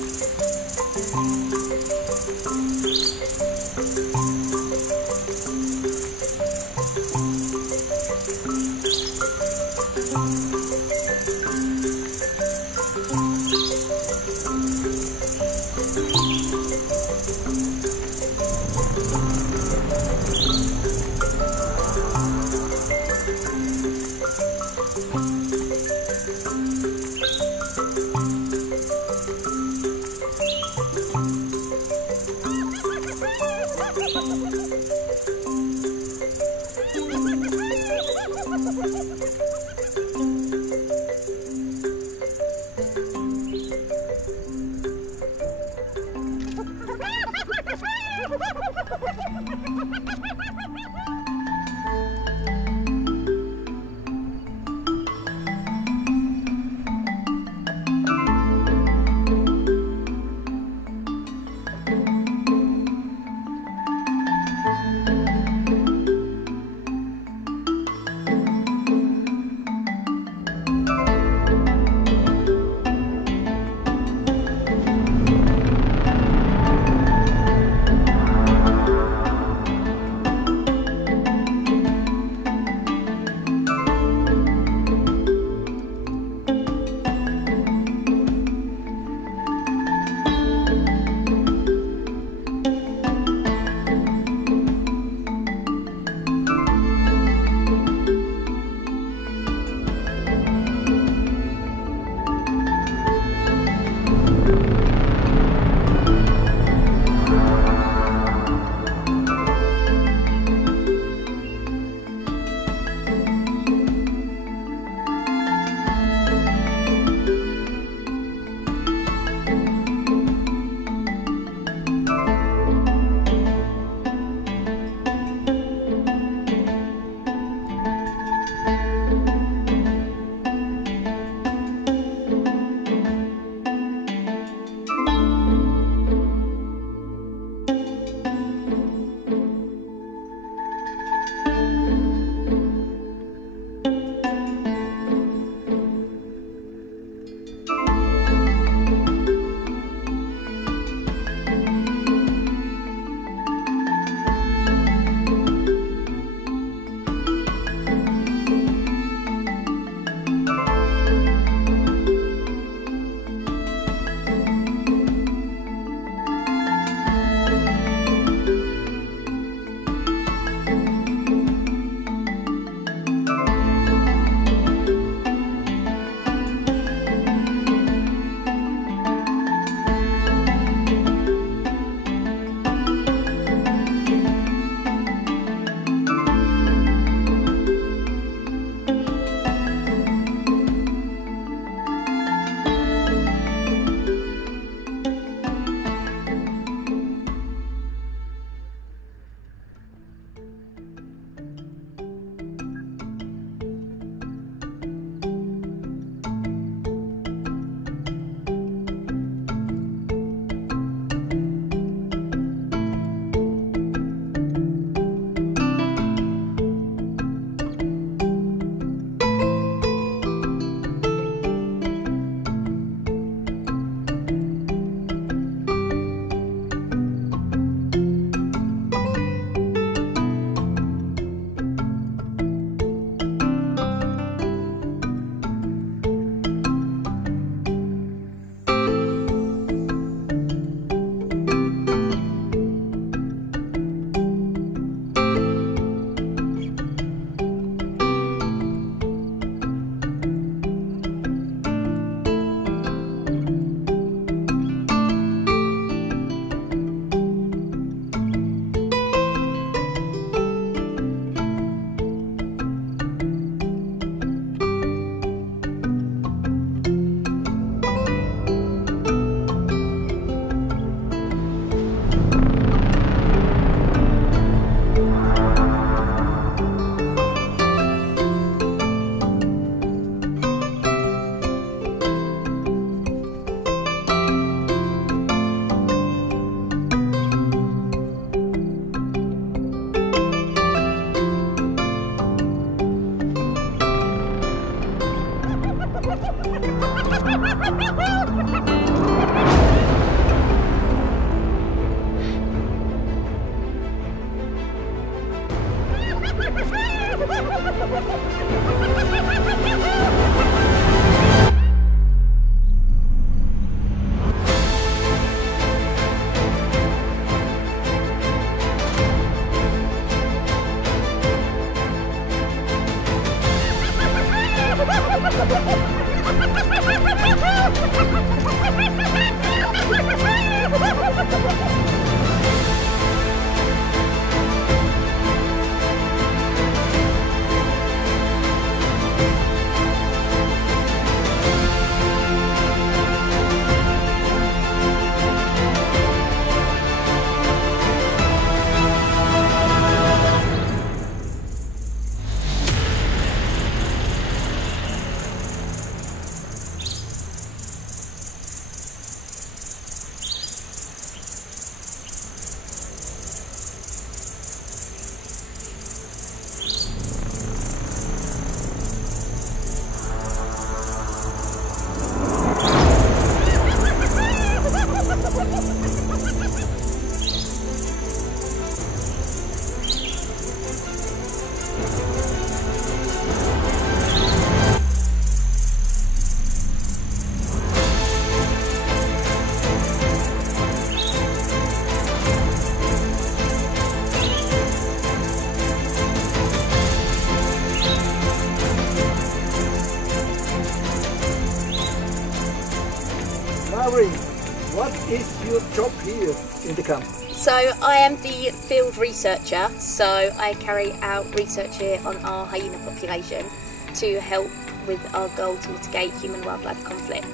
what is your job here in the camp? So I am the field researcher, so I carry out research here on our hyena population to help with our goal to mitigate human-wildlife conflict.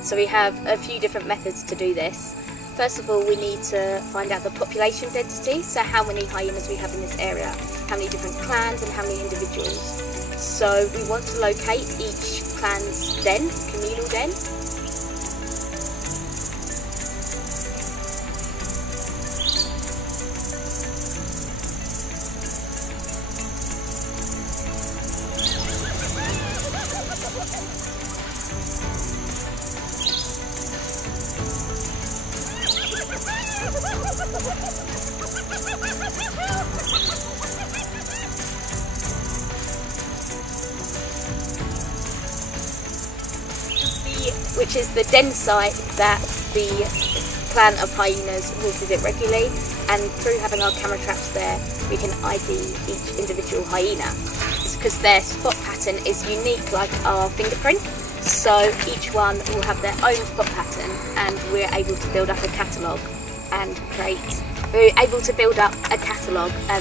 So we have a few different methods to do this. First of all, we need to find out the population density, so how many hyenas we have in this area, how many different clans and how many individuals. So we want to locate each clan's den, communal den. Which is the den site that the clan of hyenas will visit regularly, and through having our camera traps there we can ID each individual hyena. It's because their spot pattern is unique like our fingerprint, so each one will have their own spot pattern, and we're able to build up a catalogue and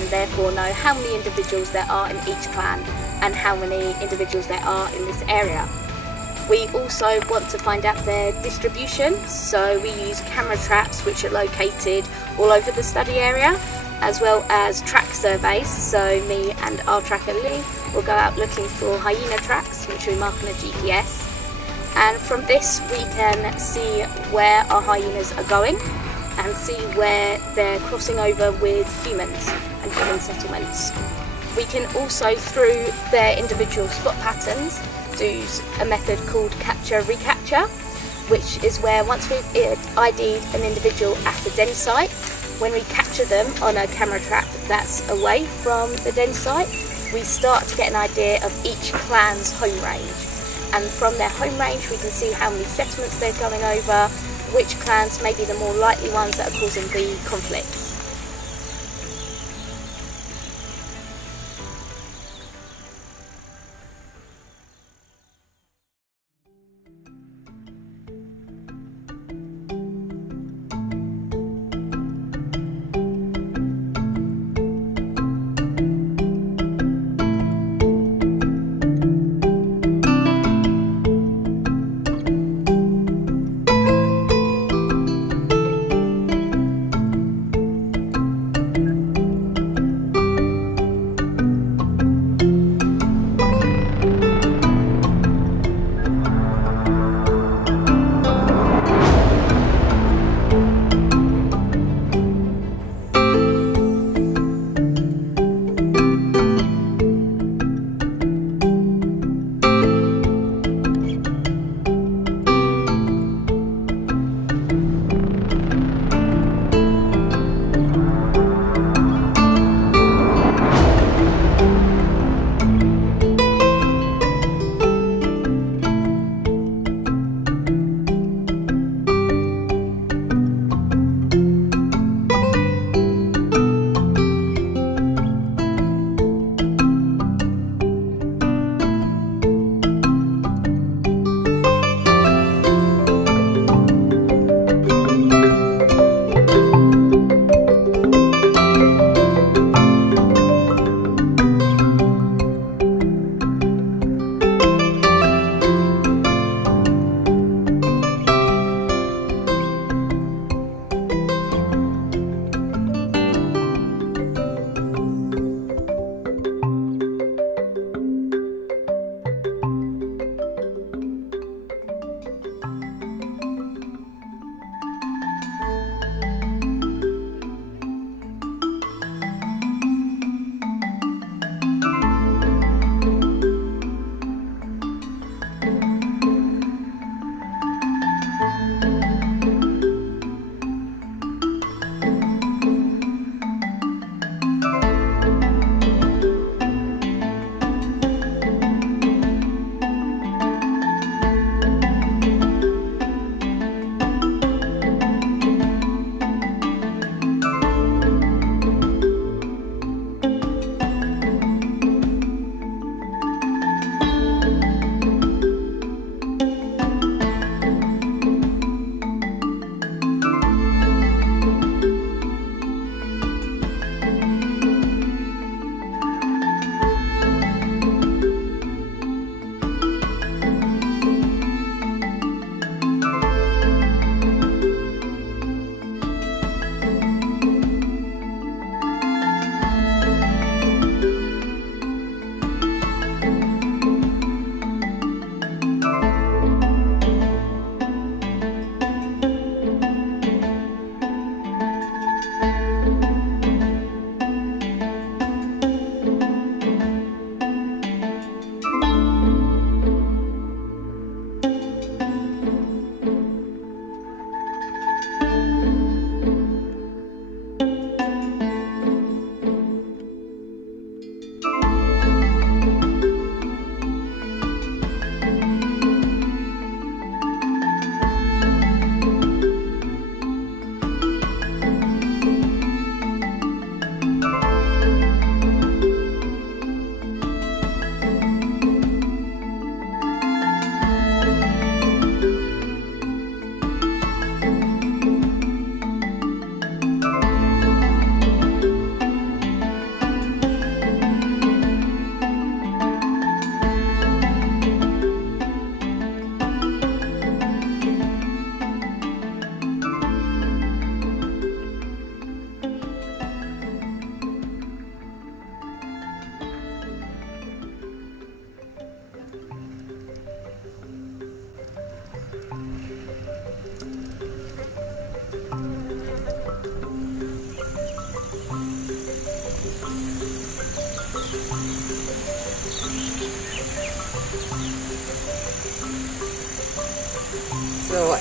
therefore know how many individuals there are in each clan and how many individuals there are in this area. We also want to find out their distribution, so we use camera traps which are located all over the study area, as well as track surveys. So me and our tracker Lily will go out looking for hyena tracks which we mark on a GPS, and from this we can see where our hyenas are going and see where they're crossing over with humans and human settlements. We can also, through their individual spot patterns, do a method called capture-recapture, which is where once we've ID'd an individual at a den site, when we capture them on a camera trap that's away from the den site, we start to get an idea of each clan's home range. And from their home range we can see how many settlements they're going over, which clans may be the more likely ones that are causing the conflicts.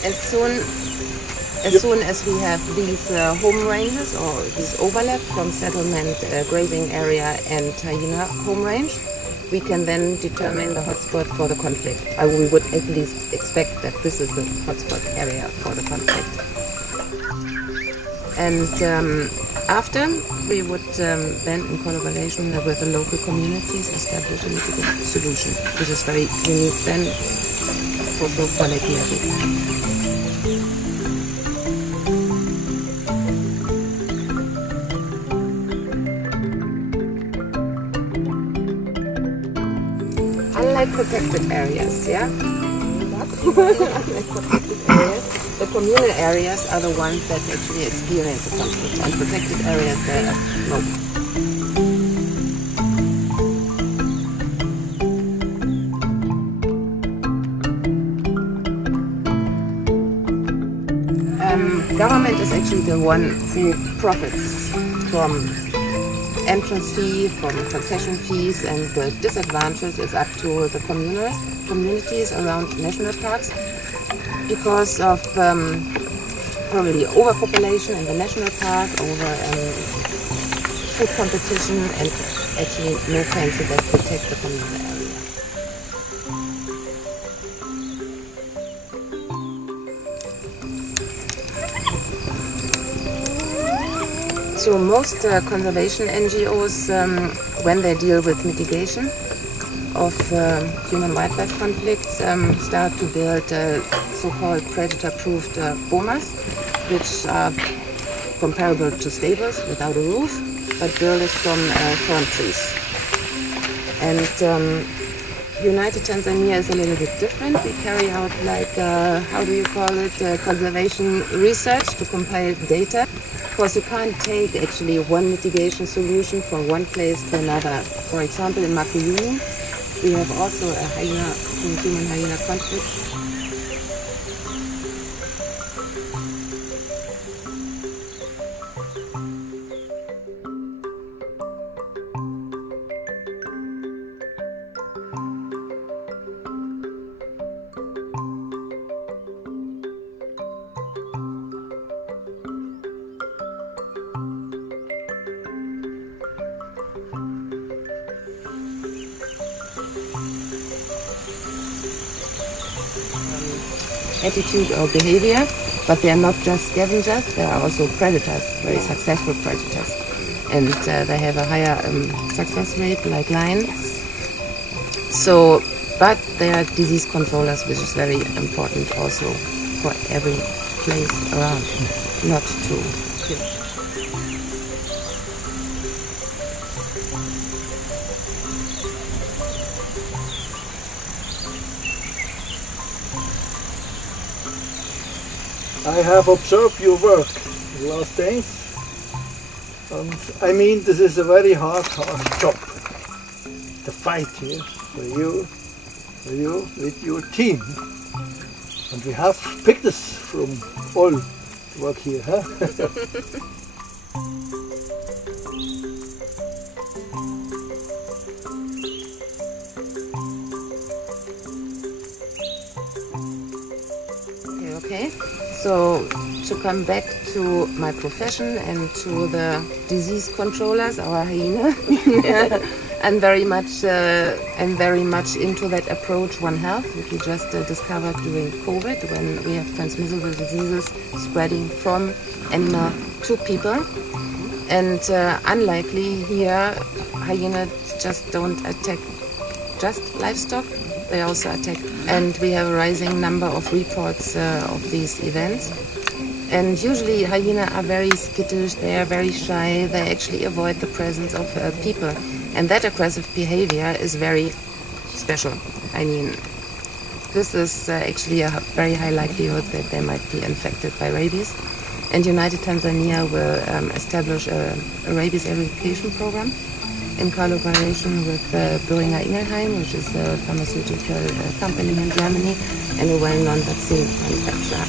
As soon as we have these home ranges or this overlap from settlement, grazing area and hyena home range, we can then determine the hotspot for the conflict. We would at least expect that this is the hotspot area for the conflict. And after, we would then, in collaboration with the local communities, establish a mitigated solution, which is very unique then also for Lake Judith. Unlike protected areas, yeah? Unlike protected areas, the communal areas are the ones that actually experience a conflict. On protected areas, there are no. Government is actually the one who profits from entrance fee, from concession fees, and the disadvantage is up to the communities around national parks because of probably overpopulation in the national park, over food competition, and actually no fences that protect the communal area. So most conservation NGOs, when they deal with mitigation of human-wildlife conflicts, start to build so-called predator-proofed bomas, which are comparable to stables without a roof, but built from fern trees. And United Tanzania is a little bit different. We carry out, like, how do you call it, conservation research to compile data. Because you can't take actually one mitigation solution from one place to another. For example, in Makuyuni, we have also a human-hyena conflict. Attitude or behavior, but they are not just scavengers, they are also predators, very successful predators. And they have a higher success rate, like lions. So, but they are disease controllers, which is very important also for every place around, not to kill. I have observed your work the last days, and I mean this is a very hard job. The fight here for you with your team, and we have pictures from all the work here, huh? Okay. So, to come back to my profession and to the disease controllers, our hyena, I'm very much into that approach, One Health, which we just discovered during COVID, when we have transmissible diseases spreading from animal to people. And unlikely here, hyenas just don't attack just livestock. They also attack, and we have a rising number of reports of these events. And usually hyenas are very skittish, they are very shy, they actually avoid the presence of people. And that aggressive behavior is very special. I mean, this is actually a very high likelihood that they might be infected by rabies. And United Tanzania will establish a rabies eradication program in collaboration with Boehringer Ingelheim, which is a pharmaceutical company in Germany and a well-known vaccine manufacturer.